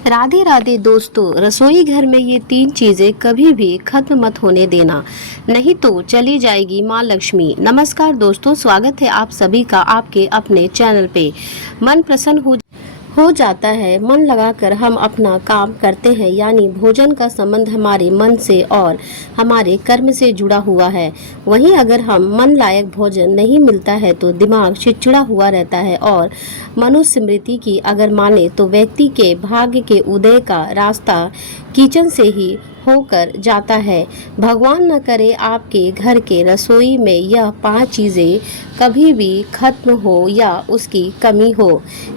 राधे राधे दोस्तों, रसोई घर में ये 3 चीजें कभी भी खत्म मत होने देना, नहीं तो चली जाएगी माँ लक्ष्मी। नमस्कार दोस्तों, स्वागत है आप सभी का आपके अपने चैनल पे। मन प्रसन्न हो जाता है, मन लगाकर हम अपना काम करते हैं, यानी भोजन का संबंध हमारे मन से और हमारे कर्म से जुड़ा हुआ है। वहीं अगर हम मन लायक भोजन नहीं मिलता है तो दिमाग चिड़चिड़ा हुआ रहता है और मनुस्मृति की अगर माने तो व्यक्ति के भाग्य के उदय का रास्ता किचन से ही होकर जाता है। भगवान न करे आपके घर के रसोई में यह 5 चीज़ें कभी भी खत्म हो या उसकी कमी हो।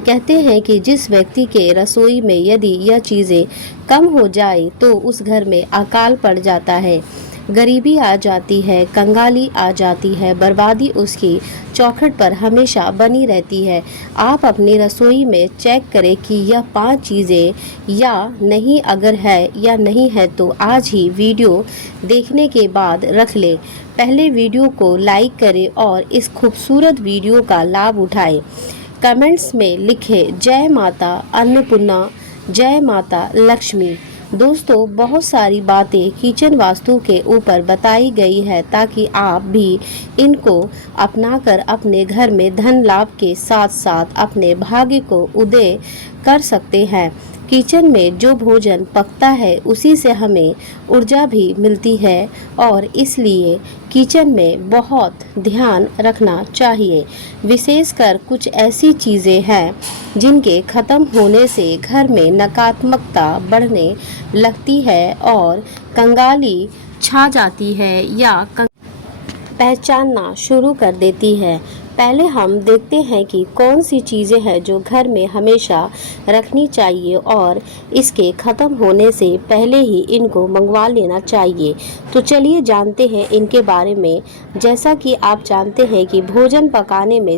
कहते हैं कि जिस व्यक्ति के रसोई में यदि यह चीज़ें कम हो जाए तो उस घर में अकाल पड़ जाता है, गरीबी आ जाती है, कंगाली आ जाती है, बर्बादी उसकी चौखट पर हमेशा बनी रहती है। आप अपनी रसोई में चेक करें कि यह 5 चीज़ें या नहीं, अगर है या नहीं है तो आज ही वीडियो देखने के बाद रख लें। पहले वीडियो को लाइक करें और इस खूबसूरत वीडियो का लाभ उठाएं। कमेंट्स में लिखें जय माता अन्नपूर्णा, जय माता लक्ष्मी। दोस्तों, बहुत सारी बातें किचन वास्तु के ऊपर बताई गई है ताकि आप भी इनको अपनाकर अपने घर में धन लाभ के साथ साथ अपने भाग्य को उदय कर सकते हैं। किचन में जो भोजन पकता है उसी से हमें ऊर्जा भी मिलती है और इसलिए किचन में बहुत ध्यान रखना चाहिए। विशेषकर कुछ ऐसी चीज़ें हैं जिनके ख़त्म होने से घर में नकारात्मकता बढ़ने लगती है और कंगाली छा जाती है या पहचानना शुरू कर देती है। पहले हम देखते हैं कि कौन सी चीज़ें हैं जो घर में हमेशा रखनी चाहिए और इसके ख़त्म होने से पहले ही इनको मंगवा लेना चाहिए। तो चलिए जानते हैं इनके बारे में। जैसा कि आप जानते हैं कि भोजन पकाने में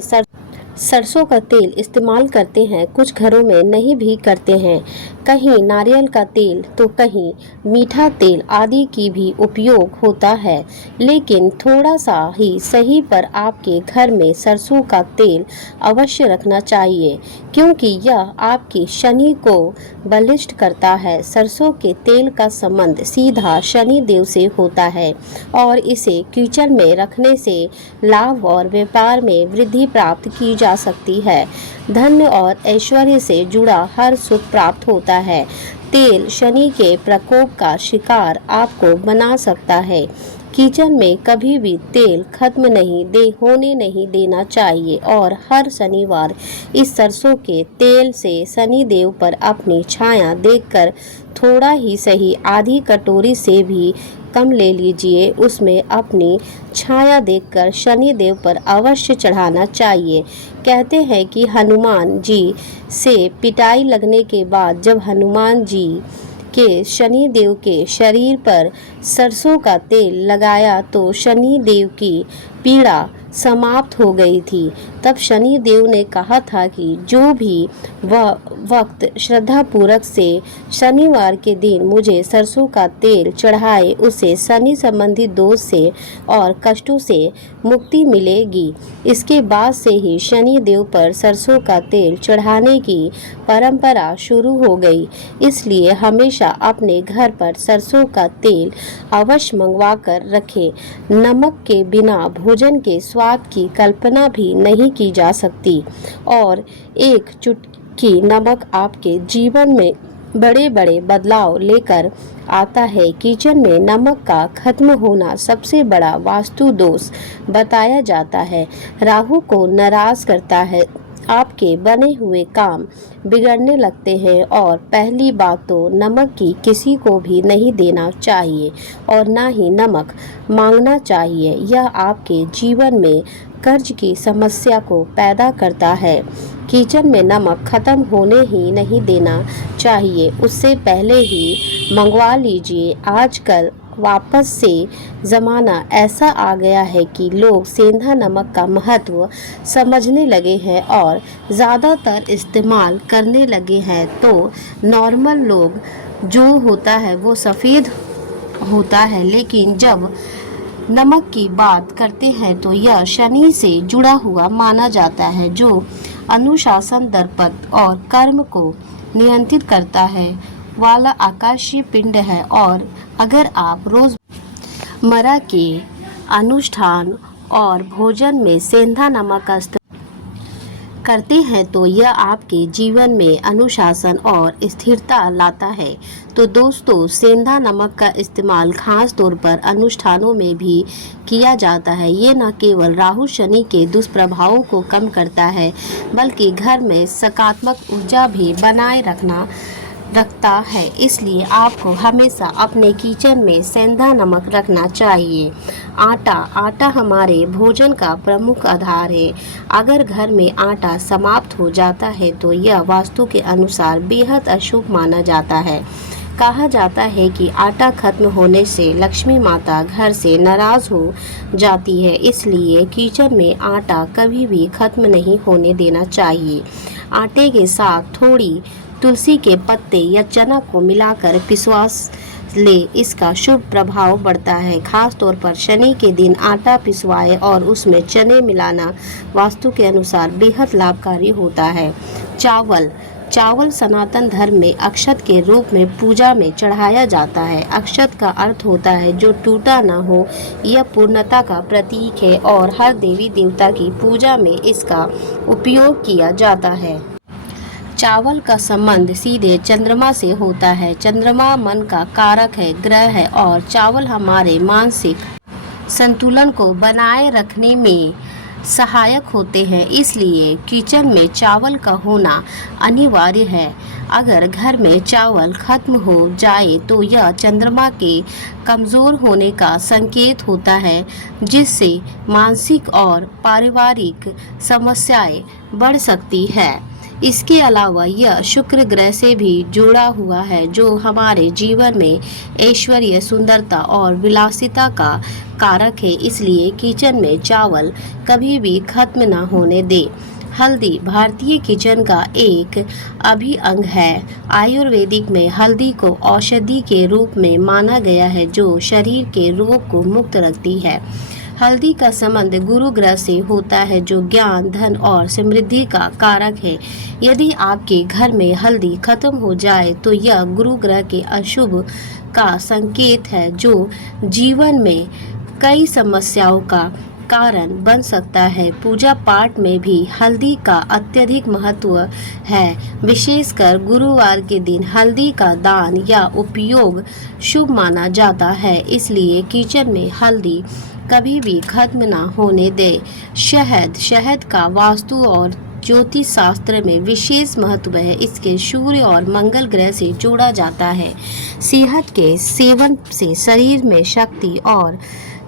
सरसों का तेल इस्तेमाल करते हैं, कुछ घरों में नहीं भी करते हैं। कहीं नारियल का तेल तो कहीं मीठा तेल आदि की भी उपयोग होता है, लेकिन थोड़ा सा ही सही पर आपके घर में सरसों का तेल अवश्य रखना चाहिए क्योंकि यह आपकी शनि को बलिष्ठ करता है। सरसों के तेल का संबंध सीधा शनि देव से होता है और इसे किचन में रखने से लाभ और व्यापार में वृद्धि प्राप्त की जा सकती है। धन और ऐश्वर्य से जुड़ा हर सुख प्राप्त होता है। तेल शनि के प्रकोप का शिकार आपको बना सकता है। किचन में कभी भी तेल खत्म होने नहीं देना चाहिए और हर शनिवार इस सरसों के तेल से शनि देव पर अपनी छाया देखकर थोड़ा ही सही आधी कटोरी से भी कम ले लीजिए। उसमें अपनी छाया देखकर शनि देव पर अवश्य चढ़ाना चाहिए। कहते हैं कि हनुमान जी से पिटाई लगने के बाद जब हनुमान जी के शनि देव के शरीर पर सरसों का तेल लगाया तो शनि देव की पीड़ा समाप्त हो गई थी। तब शनि देव ने कहा था कि जो भी वह वक्त श्रद्धापूर्वक से शनिवार के दिन मुझे सरसों का तेल चढ़ाए उसे शनि संबंधी दोष से और कष्टों से मुक्ति मिलेगी। इसके बाद से ही शनि देव पर सरसों का तेल चढ़ाने की परंपरा शुरू हो गई। इसलिए हमेशा अपने घर पर सरसों का तेल अवश्य मंगवा कर रखें। नमक के बिना भोजन के स्वाद की कल्पना भी नहीं की जा सकती और एक चुटकी नमक आपके जीवन में बड़े बड़े बदलाव लेकर आता है। किचन में नमक का खत्म होना सबसे बड़ा वास्तु दोष बताया जाता है। राहु को नाराज करता है, आपके बने हुए काम बिगड़ने लगते हैं और पहली बात तो नमक की किसी को भी नहीं देना चाहिए और ना ही नमक मांगना चाहिए। यह आपके जीवन में कर्ज की समस्या को पैदा करता है। किचन में नमक खत्म होने ही नहीं देना चाहिए, उससे पहले ही मंगवा लीजिए। आजकल वापस से ज़माना ऐसा आ गया है कि लोग सेंधा नमक का महत्व समझने लगे हैं और ज़्यादातर इस्तेमाल करने लगे हैं। तो नॉर्मल लोग जो होता है वो सफ़ेद होता है, लेकिन जब नमक की बात करते हैं तो यह शनि से जुड़ा हुआ माना जाता है जो अनुशासन, दर्पण और कर्म को नियंत्रित करता है वाला आकाशीय पिंड है। और अगर आप रोजमर्रा के अनुष्ठान और भोजन में सेंधा नमक का इस्तेमाल करते हैं तो यह आपके जीवन में अनुशासन और स्थिरता लाता है। तो दोस्तों, सेंधा नमक का इस्तेमाल खास तौर पर अनुष्ठानों में भी किया जाता है। ये न केवल राहु शनि के दुष्प्रभावों को कम करता है बल्कि घर में सकारात्मक ऊर्जा भी बनाए रखता है। इसलिए आपको हमेशा अपने किचन में सेंधा नमक रखना चाहिए। आटा हमारे भोजन का प्रमुख आधार है। अगर घर में आटा समाप्त हो जाता है तो यह वास्तु के अनुसार बेहद अशुभ माना जाता है। कहा जाता है कि आटा खत्म होने से लक्ष्मी माता घर से नाराज हो जाती है। इसलिए किचन में आटा कभी भी खत्म नहीं होने देना चाहिए। आटे के साथ थोड़ी तुलसी के पत्ते या चना को मिलाकर पिसवा ले, इसका शुभ प्रभाव बढ़ता है। खास तौर पर शनि के दिन आटा पिसवाए और उसमें चने मिलाना वास्तु के अनुसार बेहद लाभकारी होता है। चावल सनातन धर्म में अक्षत के रूप में पूजा में चढ़ाया जाता है। अक्षत का अर्थ होता है जो टूटा न हो। यह पूर्णता का प्रतीक है और हर देवी देवता की पूजा में इसका उपयोग किया जाता है। चावल का संबंध सीधे चंद्रमा से होता है। चंद्रमा मन का कारक है, ग्रह है और चावल हमारे मानसिक संतुलन को बनाए रखने में सहायक होते हैं। इसलिए किचन में चावल का होना अनिवार्य है। अगर घर में चावल खत्म हो जाए तो यह चंद्रमा के कमज़ोर होने का संकेत होता है, जिससे मानसिक और पारिवारिक समस्याएं बढ़ सकती है। इसके अलावा यह शुक्र ग्रह से भी जुड़ा हुआ है जो हमारे जीवन में ऐश्वर्य, सुंदरता और विलासिता का कारक है। इसलिए किचन में चावल कभी भी खत्म न होने दे। हल्दी भारतीय किचन का एक अभिअंग है। आयुर्वेदिक में हल्दी को औषधि के रूप में माना गया है जो शरीर के रोग को मुक्त रखती है। हल्दी का संबंध गुरु ग्रह से होता है जो ज्ञान, धन और समृद्धि का कारक है। यदि आपके घर में हल्दी खत्म हो जाए तो यह गुरु ग्रह के अशुभ का संकेत है जो जीवन में कई समस्याओं का कारण बन सकता है। पूजा पाठ में भी हल्दी का अत्यधिक महत्व है। विशेषकर गुरुवार के दिन हल्दी का दान या उपयोग शुभ माना जाता है। इसलिए किचन में हल्दी कभी भी खत्म ना होने दे। शहद का वास्तु और ज्योतिष शास्त्र में विशेष महत्व है। इसके सूर्य और मंगल ग्रह से जोड़ा जाता है। शहद के सेवन से शरीर में शक्ति और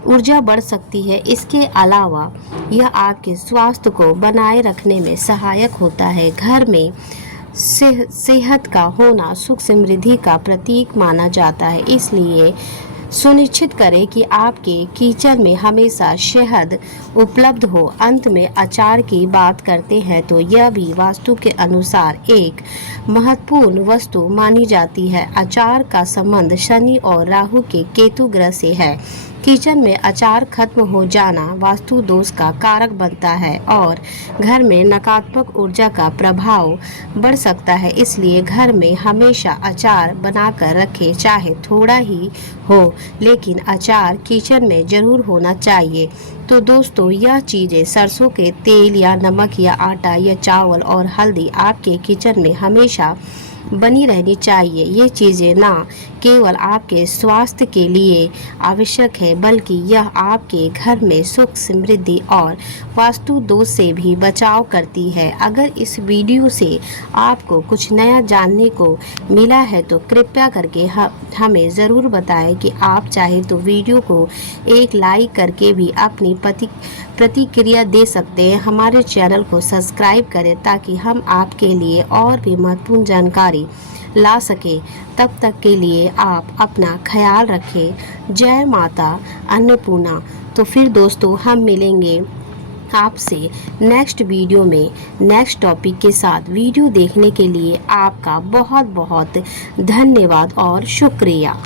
ऊर्जा बढ़ सकती है। इसके अलावा यह आपके स्वास्थ्य को बनाए रखने में सहायक होता है। घर में सेहत का होना सुख समृद्धि का प्रतीक माना जाता है। इसलिए सुनिश्चित करें कि आपके किचन में हमेशा शहद उपलब्ध हो। अंत में अचार की बात करते हैं तो यह भी वास्तु के अनुसार एक महत्वपूर्ण वस्तु मानी जाती है। अचार का संबंध शनि और राहु के केतु ग्रह से है। किचन में अचार खत्म हो जाना वास्तु दोष का कारक बनता है और घर में नकारात्मक ऊर्जा का प्रभाव बढ़ सकता है। इसलिए घर में हमेशा अचार बनाकर रखें, चाहे थोड़ा ही हो, लेकिन अचार किचन में जरूर होना चाहिए। तो दोस्तों, यह चीज़ें सरसों के तेल या नमक या आटा या चावल और हल्दी आपके किचन में हमेशा बनी रहनी चाहिए। ये चीज़ें ना केवल आपके स्वास्थ्य के लिए आवश्यक है बल्कि यह आपके घर में सुख, समृद्धि और वास्तु दोष से भी बचाव करती है। अगर इस वीडियो से आपको कुछ नया जानने को मिला है तो कृपया करके हमें ज़रूर बताएं कि आप चाहे तो वीडियो को एक लाइक करके भी अपनी प्रतिक्रिया दे सकते हैं। हमारे चैनल को सब्सक्राइब करें ताकि हम आपके लिए और भी महत्वपूर्ण जानकारी ला सके। तब तक के लिए आप अपना ख्याल रखें। जय माता अन्नपूर्णा। तो फिर दोस्तों, हम मिलेंगे आपसे नेक्स्ट वीडियो में नेक्स्ट टॉपिक के साथ। वीडियो देखने के लिए आपका बहुत बहुत धन्यवाद और शुक्रिया।